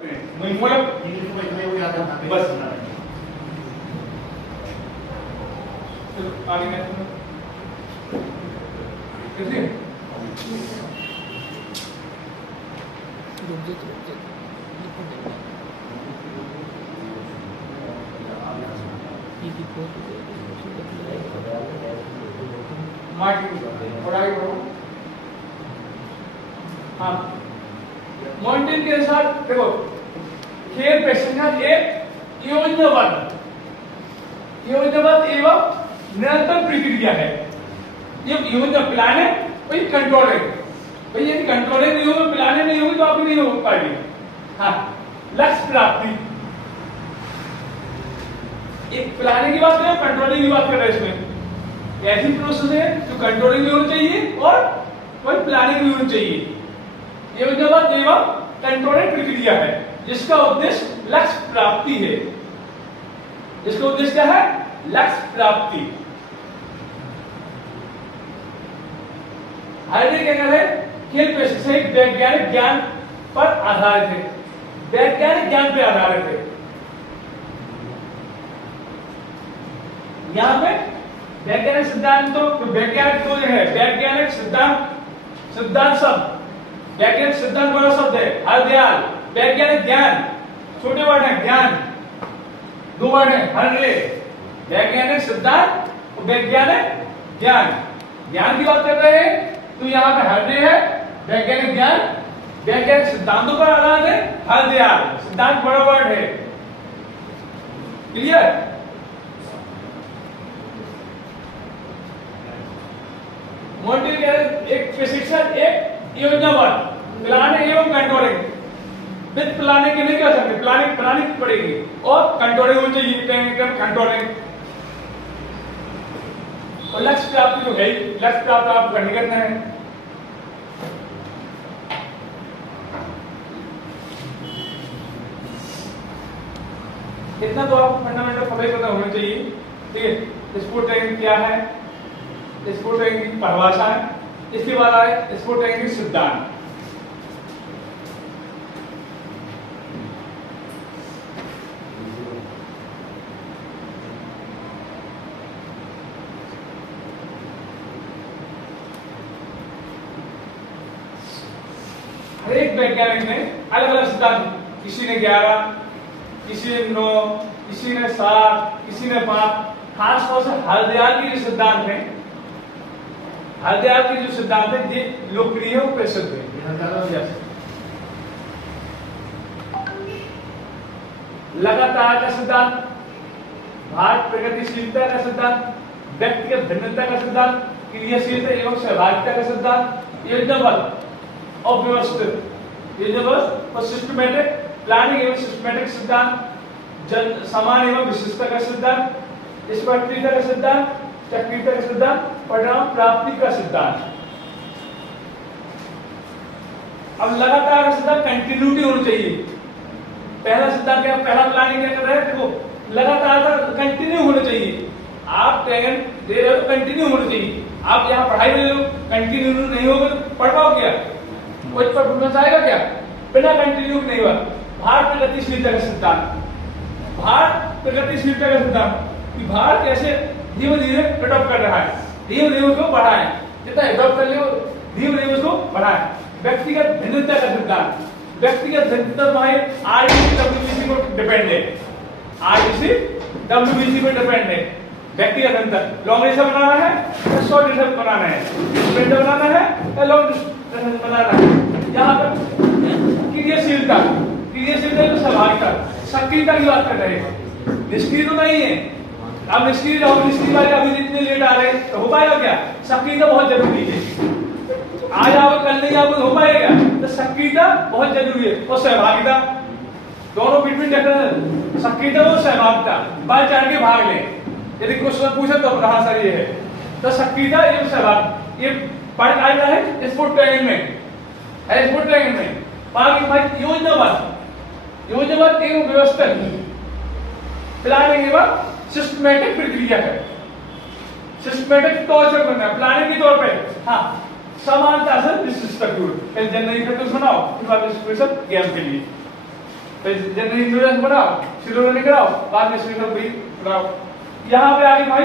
बस आगे कितने हाँ मॉनिटरिंग के साथ देखो खेल पैसेंजर एक योजनाबद्ध एवं निरंतर प्रक्रिया है। ये योजना प्लान है भाई कंट्रोल है भाई, यदि कंट्रोलिंग नहीं होगी प्लानिंग नहीं होगी तो आपकी नहीं हो पाएगी। हाँ लक्ष्य प्राप्ति, एक प्लानिंग की बात करें कंट्रोलिंग की बात कर रहे हैं। इसमें ऐसी प्रोसेस है जो कंट्रोलिंग भी होनी चाहिए और कोई प्लानिंग भी होनी चाहिए। योजनाबद्ध एवं कंट्रोलिंग प्रक्रिया है जिसका उद्देश्य लक्ष्य प्राप्ति है। जिसका उद्देश्य क्या है? लक्ष्य प्राप्ति। हाइड्रिक एंगल है खेल पेशे से वैज्ञानिक ज्ञान पर आधारित है। वैज्ञानिक ज्ञान पर आधारित है। यहां पे वैज्ञानिक सिद्धांत तो वैज्ञानिक तो है वैज्ञानिक सिद्धांत शब्द वैज्ञानिक सिद्धांत बड़ा शब्द है। हरदयाल वैज्ञानिक ज्ञान छोटे वर्ड है, ज्ञान दो वर्ड है। हरदे वैज्ञानिक सिद्धांत वैज्ञानिक ज्ञान, ज्ञान की बात कर रहे हैं तो यहाँ पे हरदे है वैज्ञानिक ज्ञान, वैज्ञानिक सिद्धांतों पर आधारित है। हरदयाल सिद्धांत बड़ा वर्ड है। क्लियर? मॉनिटरिंग एक प्रशिक्षण एक योजनाबद्ध प्लानिंग एवं कंट्रोलिंग। विद प्लानिंग के लिए क्या सकते प्लानिंग पड़ेगी और कंट्रोलिंग होनी चाहिए। कंट्रोलिंग और लक्ष्य प्राप्ति जो है लक्ष्य प्राप्त आपको करना है। इतना तो आपको फंडामेंटल पता होना चाहिए। ठीक है, स्पोर्ट ट्रेनिंग क्या है, स्पोर्ट ट्रेनिंग की परिभाषा है, इसके बाद आए स्पोर्ट ट्रेनिंग के सिद्धांत। हर एक वैज्ञानिक ने अलग अलग सिद्धांत, किसी ने 11, किसी ने 9, किसी ने 7, किसी ने 5। खासतौर से हरदयाल के जो सिद्धांत हैं, हरदयाल के जो सिद्धांत है ये लोकप्रिय और प्रसिद्ध है। लगातार का सिद्धांत, भारत प्रगतिशीलता का सिद्धांत, व्यक्तिगत भिन्नता का सिद्धांत, क्रियाशीलता एवं सहभागिता का सिद्धांत, योजनाबद्ध और व्यवस्थित, योजनाबद्ध और सिस्टमैटिक प्लानिंग एवं सिस्टमैटिक सिद्धांत, समान एवं विशिष्टता का सिद्धांत, स्पष्टता का सिद्धांत, चक्रीयता का सिद्धांत, परिणाम प्राप्ति का सिद्धांत। अब लगातार का सिद्धांत कंटिन्यूटी होनी चाहिए। पहला सिद्धांत क्या, पहला प्लानिंग क्या कर रहे हैं, देखो लगातार कंटिन्यू होना चाहिए। आप ट्रेनिंग दे रहे हो कंटिन्यू होना चाहिए। आप यहाँ पढ़ाई ले लो कंटिन्यू नहीं होगा तो पढ़ पाओ क्या, कोई परफॉर्मेंस आएगा क्या? बिना कंटिन्यू नहीं हुआ। भारत प्रगतिशीलता का सिद्धांत, भारत प्रगतिशीलता का सिद्धांत कि भारत कैसे धीरे धीरे एडॉप्ट कर रहा है, धीरे धीरे उसको बढ़ाएं, जितना एडॉप्ट कर ले धीरे धीरे उसको बढ़ाएं। व्यक्तिगत भिन्नता का सिद्धांत, व्यक्तिगत भिन्नता हमारे आरडीसी डब्ल्यूबीसी को डिपेंड है, आरडीसी डब्ल्यूबीसी पे डिपेंड है। व्यक्तिगत भिन्नता लॉन्ग डिस्टेंस बनाना है या शॉर्ट डिस्टेंस बनाना है, स्प्रिंट बनाना है या लॉन्ग डिस्टेंस बनाना है। यहाँ पर क्रियाशीलता तो सहभागिता, सक्रियता की बात कर रहे हैं, निष्क्रिय तो नहीं है। अब निष्क्रिय वाले अभी जितने लेट आ रहे हैं तो हो पाएगा क्या? सक्रियता बहुत जरूरी है। आज आओ कल नहीं आओ तो हो पाएगा, तो सक्रियता बहुत जरूरी है। और सहभागिता दोनों बिटवीन डिफरेंस, सक्रियता और सहभागिता बढ़ चढ़ के भाग लें। यदि क्वेश्चन पूछे तो हाँ सर ये है, तो सक्रियता एवं सहभागिता ये पढ़ आएगा है स्पोर्ट ट्रेनिंग में, है स्पोर्ट ट्रेनिंग में। बाकी भाई योजनाबद्ध एवं व्यवस्थित प्लानिंग एवं सिस्टमैटिक प्रक्रिया है। सिस्टमैटिक तौर से करना है, प्लानिंग के तौर पे। हाँ समानता से विशिष्ट जनरल फैक्टर्स बनाओ, फिर बाद स्पेशल गेम के लिए। जनरल इंश्योरेंस बनाओ, स्लो रनिंग कराओ, बाद में स्पेशल ब्रीथ कराओ। यहाँ पे आगे भाई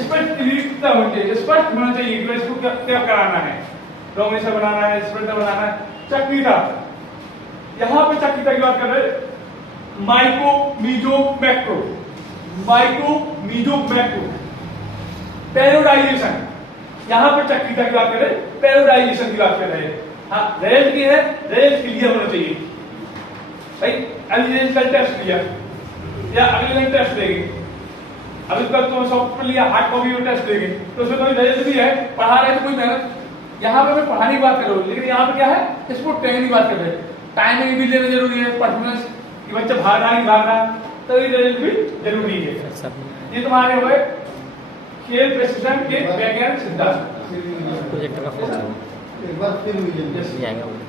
स्पष्ट क्लियरता होनी चाहिए, स्पष्ट होना चाहिए कि इसको क्या कराना है, डोमिनेशन बनाना है, स्प्रिंटर बनाना है। चक्रीता, यहाँ पे चक्रीता की बात कर रहे हैं, micro meso macro, micro meso macro, periodization, यहाँ पे चक्रीता की बात कर रहे हैं, पैरोडाइजेशन की बात कर रहे हैं। हाँ रेल की है, रेल क्लियर होना चाहिए भाई। अभी कल टेस्ट लिया या अगले दिन टेस्ट देंगे, अभी कल तो सॉफ्ट लिया, हार्ड कॉपी में टेस्ट देंगे, तो उसमें कोई रेल भी है, पढ़ा रहे तो कोई मेहनत। यहाँ पे मैं पढ़ाने की बात कर रहा हूँ, लेकिन यहाँ पे क्या है, इसको ट्रेनिंग की बात कर रहे हैं। टाइमिंग भी लेना जरूरी है, परफॉर्मेंस कि बच्चा भाग रहा है भाग रहा, तो ये रेल भी जरूरी है। ये तुम्हारे हुए खेल प्रशिक्षण के वैज्ञानिक सिद्धांत।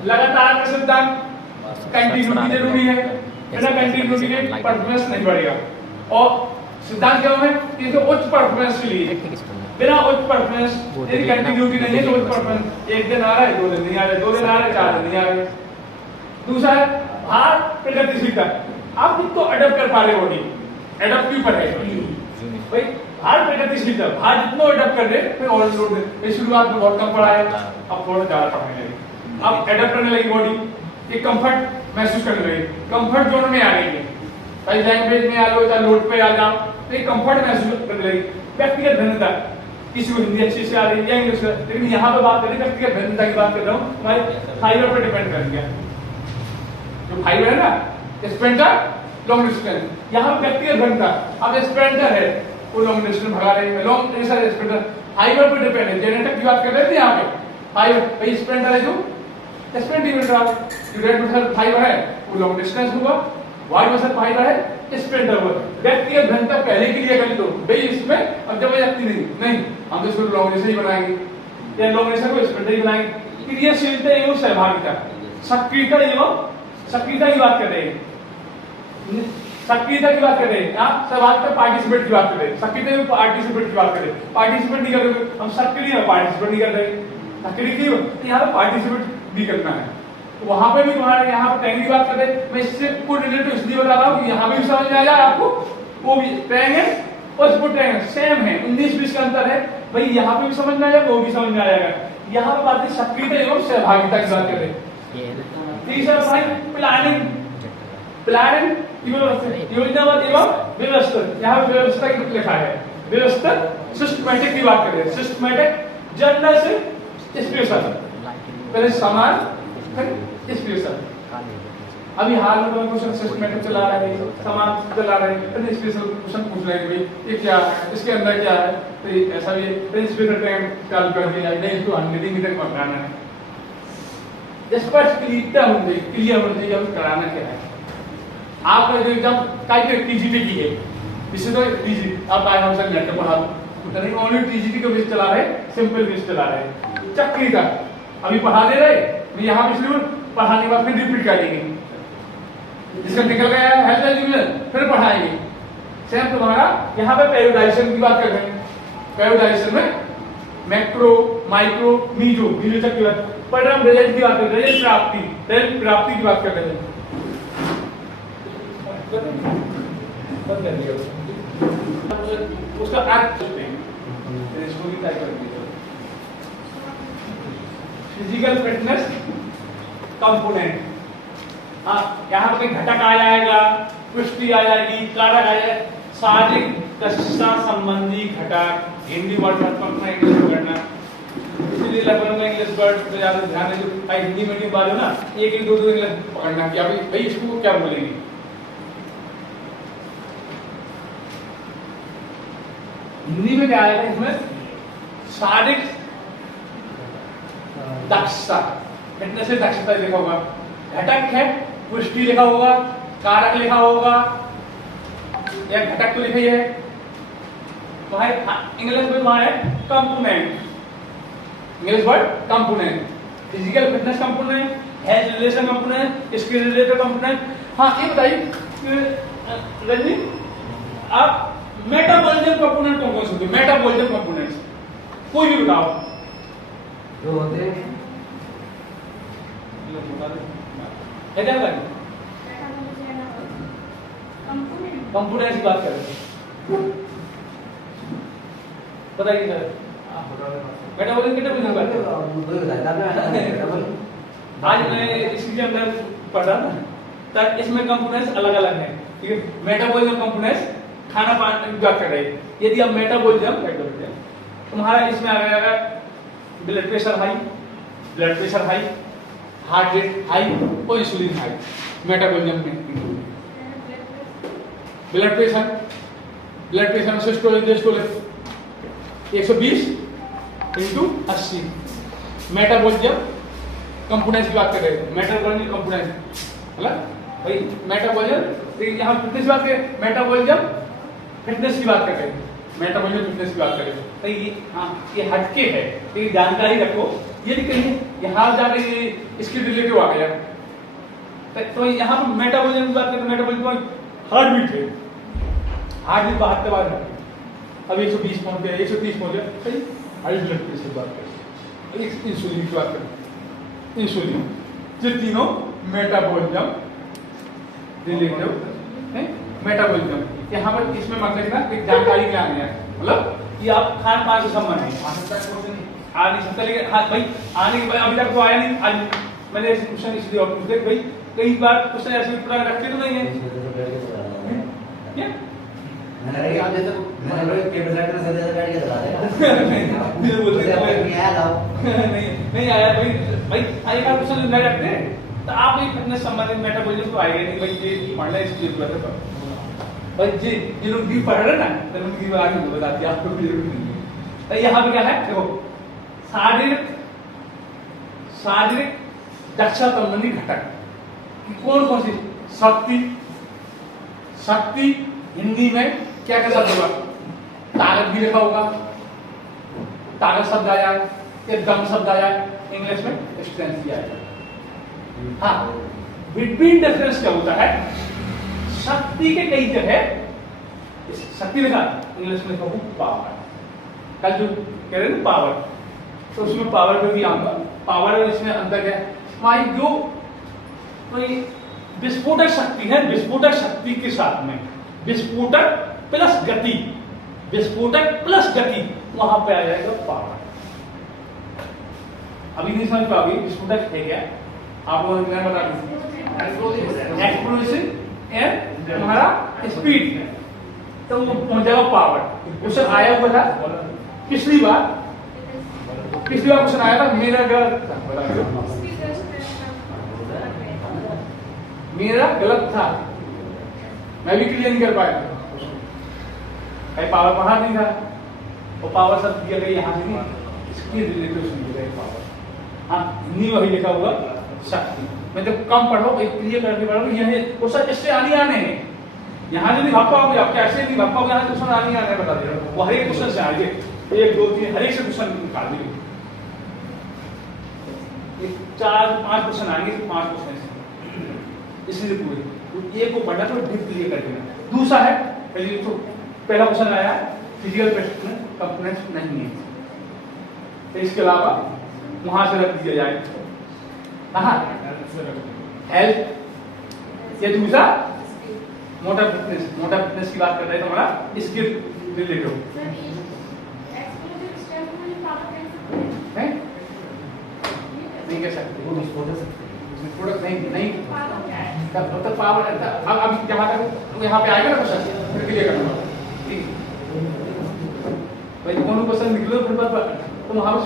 लगातार का सिद्धांत, कंटिन्यूटी जरूरी है, बिना कंटिन्यूटी के परफॉर्मेंस नहीं बढ़ेगा। और सिद्धांत क्या है कि तो उच्च परफॉर्मेंस के लिए, बिना उच्च परफॉर्मेंस यदि कंटिन्यूटी नहीं है तो उच्च परफॉर्मेंस एक दिन आ रहा है, 2 दिन नहीं आ रहा है, 2 दिन आ रहा है, 4 दिन नहीं आ रहा है। दूसरा है भार प्रगतिशीलता, आप खुद को अडॉप्ट कर पा रहे बॉडी, एडॉप्टिव पर है भाई। भार प्रगतिशीलता, भार जितना अडॉप्ट कर रहे फिर और लोड दे, शुरुआत में बहुत कम पड़ा है, अब थोड़ा ज्यादा पढ़ने लगे, अब एडॉप्ट करने लगी बॉडी, ये कंफर्ट महसूस करने लगी, कंफर्ट जोन में आ गई है भाई। लैंग्वेज में आ लो या लोड पे आ जाओ, तो ये कंफर्ट महसूस करने लगी। व्यक्तिगत भिन्नता, किसी को हिंदी अच्छी से आ रही है या इंग्लिश, लेकिन यहाँ पे बात करें व्यक्तिगत भिन्नता की बात कर रहा हूँ, हमारे फाइबर पर डिपेंड कर गया। जो फाइबर है ना, स्प्रिंटर लॉन्ग डिस्टेंस, यहाँ पे व्यक्तिगत भिन्नता, अब स्प्रिंटर है वो लॉन्ग डिस्टेंस भगा रहे हैं, लॉन्ग स्प्रिंटर फाइबर पर डिपेंड है। जेनेटिक की बात कर रहे थे यहाँ पे, फाइबर भाई स्प्रिंटर है जो रेड मसल फाइबर है वो लॉन्ग डिस्टेंस हुआ, व्हाइट मसल फाइबर है स्प्रिंटर हुआ। व्यक्तिगत भिन्नता पहले के लिए कर लो भाई, इसमें अब जब नहीं हम तो इसको लॉन्ग डिस्टेंस ही बनाएंगे या लॉन्ग डिस्टेंस को स्प्रिंटर ही बनाएंगे। क्रियाशीलता एवं सहभागिता, सक्रियता एवं सक्रियता की बात कर रहे हैं, सक्रियता की बात कर रहे हैं, सहभागिता पार्टिसिपेट की बात कर रहे हैं, सक्रियता में पार्टिसिपेट की बात कर रहे हैं। पार्टिसिपेट नहीं कर रहे, हम सक्रिय पार्टिसिपेट नहीं कर रहे, सक्रिय क्यों, यहाँ पे पार्टिसिपेट भी करना है। तो वहां पे भी तुम्हारे यहाँ पे टैंग की बात कर रहे हैं, मैं इससे को रिलेटिव इसलिए बता रहा हूँ कि यहाँ पे भी समझ में आ जाए आपको, वो भी टैंग है और इसको टैंग सेम है, 19-20 का अंतर है भाई, यहाँ पे भी समझ में आ जाएगा, वो भी समझ में आ जाएगा। यहाँ पे बात है सक्रियता एवं सहभागिता की बात कर रहे हैं। तीसरा भाई प्लानिंग, प्लानिंग योजनाबद्ध एवं व्यवस्थित, यहाँ पे व्यवस्था की लिखा है, व्यवस्थित सिस्टमैटिक की बात कर रहे हैं, सिस्टमैटिक जनरल से स्पेशल, पहले समान स्पेशल। अभी हाल में तो क्वेश्चन सिस्टमैटिक चला रहा है, समान चला रहा है, फिर स्पेशल क्वेश्चन पूछ रहे हैं भाई ये क्या है, इसके अंदर क्या है, तो ऐसा भी फिर स्पेशल टाइम चालू कर दिया नहीं, इसको हैंडलिंग तक पहुंचाना है। स्पष्ट क्लियरता होनी चाहिए, क्लियर होनी चाहिए अब कराना क्या है। आपका जो एग्जाम काई टीजीटी की है, इससे तो टीजी आप आए हम सब नेट पे पढ़ा दो, नहीं ओनली टीजीटी का बेस चला रहे, सिंपल बेस चला रहे। चक्रीता अभी पढ़ा दे रहे, मैं यहाँ पिछली पढ़ाने के बाद फिर रिपीट करेंगे, जिसका निकल गया है हेल्थ एजुकेशन फिर पढ़ाएंगे। सेम तुम्हारा यहाँ पे पेरियोडाइजेशन की बात कर रहे हैं, पेरियोडाइजेशन में मैक्रो माइक्रो मीजो मीजो तक की बात, परिणाम रिजल्ट की बात कर रहे हैं, रिजल्ट प्राप्ति की बात कर रहे हैं। उसका अर्थ इसको भी टाइप कर दीजिए। फिजिकल फिटनेस कंपोनेंट, हाँ यहाँ पे घटक आ जाएगा, पुष्टि आ जाएगी, कारक आ जाएगा, शारीरिक दक्षता संबंधी घटक, हिंदी वर्ड पढ़ना इंग्लिश में करना, इसीलिए लगभग इंग्लिश वर्ड पे ज्यादा ध्यान है। जो हिंदी मीडियम वाले हो ना, एक 2 इंग्लिश पकड़ना कि अभी भाई इसको क्या बोलेंगे। हिंदी में क्या आएगा, इसमें शारीरिक दक्षता, फिटनेस से दक्षता लिखा होगा, घटक है पुष्टि लिखा होगा, कारक लिखा होगा, या घटक तो लिखा ही है, तो है इंग्लिश में वहां है component, English word component, physical fitness component, health relation component, skill related component. हाँ ये बताइए रजनी, आप मेटाबॉलिज्म कंपोनेंट कौन कौन से होते हैं, मेटाबॉलिज्म कंपोनेंट्स कोई भी बताओ जो होते हैं, कंप्यूटर की बात करें, बताइए सर। मेटाबॉलिज्म की बात करें। आज मैं इसके अंदर पढ़ रहा था, तब इसमें कंपोनेंट्स अलग अलग हैं, ठीक है। मेटाबॉलिज्म कंपोनेंट्स खाना पानी की बात कर रहे हैं। यदि आप मेटाबॉलिज्म तुम्हारा इसमें आ गया blood pressure high, heart rate high और इंसुलिन हाई। मेटाबॉलिज्म में ब्लड प्रेशर में सिस्टोल 120 इंटू 80। मेटाबॉलिज्म कंपोनेंट्स की बात कर रहे हैं, मेटाबॉलिज्म कंपोनेंट मतलब भाई मेटाबॉलिज्म यहाँ फिटनेस की बात करें, मेटाबॉलिज्म फिटनेस की बात कर रहे हैं, मेटाबॉलिज्म फिटनेस की बात करें तो ये हाँ ये हटके है, तो ये जानकारी रखो। ये नहीं कहिए यहाँ जाके इसके रिलेटिव आ गया, तो यहाँ पर मेटाबॉलिज्म की बात करें, मेटाबॉलिज्म हार्ट बीट है, हार्ट बीट 72 बार है, अब 120 पहुंच गया, 130 पहुंच गया, सही। हाई ब्लड प्रेशर की बात करें, इंसुलिन की बात करें, इंसुलिन, ये तीनों मेटाबॉलिज्म रिलेटिव है। मेटाबॉलिज्म यहाँ पर इसमें मतलब ना एक जानकारी क्या है, मतलब कि आप खान पान से संबंध है आ नहीं सकता, लेकिन हाँ भाई आने के बाद अभी तक तो आया नहीं। आज मैंने ऐसे क्वेश्चन इसलिए और पूछते भाई कई बार क्वेश्चन ऐसे पूरा रखते तो नहीं है क्या? नहीं आया भाई, भाई एक क्वेश्चन नहीं रखते तो आप एक फिटनेस संबंधित मेटाबॉलिज्म तो आएगा नहीं भाई, ये पढ़ना इसकी जरूरत है भाई जी। ये लोग भी पढ़ रहे ना तो उनकी आगे बताती है आपको भी जरूरत नहीं है। तो यहाँ पे क्या है देखो, शारीरिक दक्षता संबंधी घटक कौन कौन सी? शक्ति हिंदी में क्या क्या शब्द होगा? ताकत भी लिखा होगा, ताकत शब्द आया, दम शब्द आया, इंग्लिश में स्ट्रेंथ भी आएगा। हाँ, बिटवीन डिफरेंस क्या होता है? शक्ति के कई जगह शक्ति लिखा, इंग्लिश में लिखा पावर। कल जो कह रहे हैं पावर, तो उसमें पावर पे भी आऊंगा। पावर और इसमें अंतर है भाई, जो तो ये विस्फोटक शक्ति है, विस्फोटक शक्ति के साथ में विस्फोटक प्लस गति, विस्फोटक प्लस गति, वहां पे आ जाएगा पावर। अभी नहीं समझ पाओगे विस्फोटक है क्या, आप लोगों ने बता दीजिए। एक्सप्लोजन एंड हमारा स्पीड है, तो वो पहुंच जाएगा पावर। क्वेश्चन आया हुआ था पिछली बार क्वेश्चन आया था, मेरा गलत था, मैं भी क्लियर नहीं कर पाया, कहीं पावर पढ़ा नहीं था, वो पावर सब दिया गया यहाँ से नहीं, इसके रिलेटिव दिया गया पावर। हाँ, हिंदी में भी लिखा हुआ शक्ति। मैं जब कम पढ़ो क्लियर करके पढ़ो, यह क्वेश्चन इससे आने हैं, यहाँ से नहीं भाग पाओगे, आप कैसे नहीं भाग पाओगे, यहाँ क्वेश्चन आने हैं बता दे रहा हूँ। वो हर एक क्वेश्चन से आएंगे, 1 2 3 हर एक से क्वेश्चन निकाल देंगे, 4-5 क्वेश्चन आएंगे, 5 क्वेश्चन इसलिए पूरे एक को पढ़ना तो डीप क्लियर कर देना। दूसरा है तो पहला क्वेश्चन आया फिजिकल कंपोनेंट्स नहीं है, तो इसके अलावा वहां से रख दिया जाए हेल्थ। ये दूसरा मोटर फिटनेस की बात कर रहे हैं, तो हमारा स्किल रिलेटेड नहीं कह सकते, प्रोडक्ट नहीं तब तक पावर। अब यहाँ पे आएगा ना क्वेश्चन, फिर क्लियर करना भाई, कौन क्वेश्चन निकलो फिर तो वहां पर